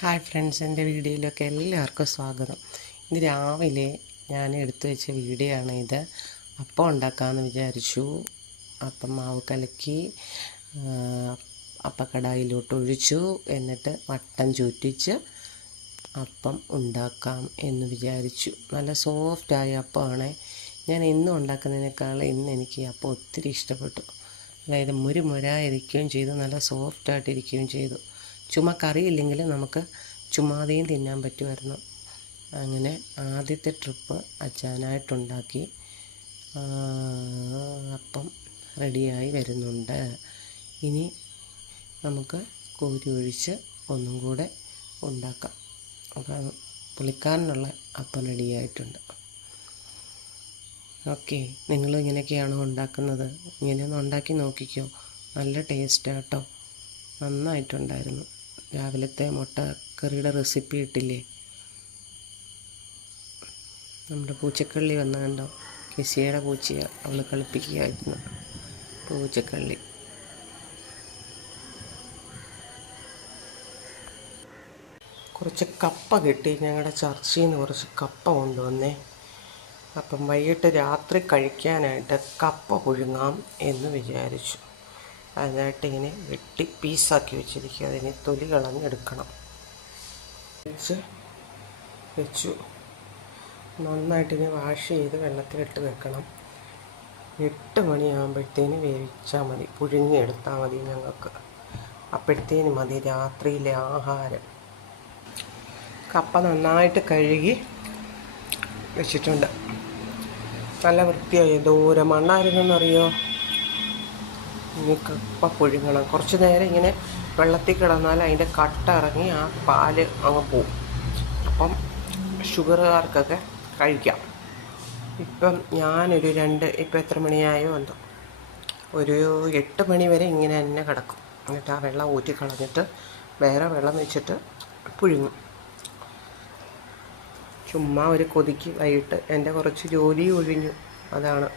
Hi friends എന്റെ വീഡിയോയിലൊക്കെ എല്ലാവർക്കും സ്വാഗതം. ഇന്ന് രാവിലെ ഞാൻ എടുത്തു വെച്ച വീഡിയോ ആണ് ഇത്. അപ്പം ഉണ്ടാക്കാമെന്ന് വിചാരിച്ചു. അപ്പം മാവ് കലക്കി അപ്പക്കടായിലോട്ട് ഒഴിച്ചു. എന്നിട്ട് വട്ടം ചുറ്റിച്ച് അപ്പം ഉണ്ടാക്കാം എന്ന് വിചാരിച്ചു. നല്ല സോഫ്റ്റായ അപ്പമാണ്. ഞാൻ എന്നും ഉണ്ടാക്കുന്നതിനേക്കാൾ ഇന്ന് എനിക്ക് അപ്പം ഒത്തിരി ഇഷ്ടപ്പെട്ടു. അതായത് മുരി മുരായിരിക്കുകയും ചെയ്തു നല്ല സോഫ്റ്റായിട്ടിരിക്കുകയും ചെയ്തു. ചുമ്മാ കറിയില്ലെങ്കിൽ നമുക്ക് ചുമ്മാതെയും തിന്നാൻ പറ്റുമായിരുന്നു. അങ്ങനെ ആദ്യത്തെ ട്രിപ്പ് അച്ചാനായിട്ടുണ്ടാക്കി. അപ്പം റെഡിയായി വരുന്നുണ്ട്. ഇനി നമുക്ക് കോരി ഒഴിച്ച് ഒന്നും കൂടെ ഉണ്ടാക്കാം. അപ്പം പുളിക്കാരനുള്ള അപ്പം റെഡിയായിട്ടുണ്ട്. ഓക്കെ നിങ്ങൾ ഇങ്ങനെയൊക്കെയാണോ ഉണ്ടാക്കുന്നത്? ഇങ്ങനെയൊന്ന് ഉണ്ടാക്കി നോക്കിക്കോ. നല്ല ടേസ്റ്റ് കേട്ടോ നന്നായിട്ടുണ്ടായിരുന്നു. രാവിലത്തെ മുട്ട കറിയുടെ റെസിപ്പി ഇട്ടില്ലേ? നമ്മുടെ പൂച്ചക്കള്ളി വന്ന കണ്ടോ? പൂച്ചയെ അവൾ കളിപ്പിക്കുകയായിരുന്നു. പൂച്ചക്കള്ളി. കുറച്ച് കപ്പ കിട്ടി. ഞങ്ങളുടെ ചർച്ചയിൽ നിന്ന് കുറച്ച് കപ്പ കൊണ്ടുവന്നേ. അപ്പം വൈകിട്ട് രാത്രി കഴിക്കാനായിട്ട് കപ്പ പുഴുങ്ങാം എന്ന് വിചാരിച്ചു. അതിനായിട്ട് ഇങ്ങനെ വെട്ടി പീസാക്കി വെച്ചിരിക്കുക. അതിന് തൊലി കളഞ്ഞെടുക്കണം. വെച്ച് വെച്ചു. നന്നായിട്ട് ഇനി വാഷ് ചെയ്ത് വെള്ളത്തിലിട്ട് വെക്കണം. എട്ട് മണിയാകുമ്പോഴത്തേന് വേവിച്ചാൽ മതി. പുഴുങ്ങിയെടുത്താൽ മതി ഞങ്ങൾക്ക്. അപ്പോഴത്തേന് മതി രാത്രിയിലെ ആഹാരം. കപ്പ നന്നായിട്ട് കഴുകി വെച്ചിട്ടുണ്ട്. നല്ല വൃത്തിയായി. ദൂരെ മണ്ണായിരുന്നെന്നറിയോ കപ്പ പുഴുങ്ങണം കുറച്ച് നേരം ഇങ്ങനെ വെള്ളത്തിൽ കിടന്നാൽ അതിന്റെ കട്ട ഇറങ്ങി ആ പാൽ അങ്ങ് പോവും. അപ്പം ഷുഗറുകാർക്കൊക്കെ കഴിക്കാം. ഇപ്പം ഞാനൊരു രണ്ട് ഇപ്പം എത്ര മണിയായോ എന്തോ. ഒരു എട്ട് മണി വരെ ഇങ്ങനെ തന്നെ കിടക്കും. എന്നിട്ട് ആ വെള്ളം ഊറ്റി കളഞ്ഞിട്ട് വേറെ വെള്ളം വെച്ചിട്ട് പുഴുങ്ങും. ചുമ്മാ ഒരു കൊതിക്ക് വൈകിട്ട് എന്റെ കുറച്ച് ജോലി ഒഴിഞ്ഞു. അതാണ്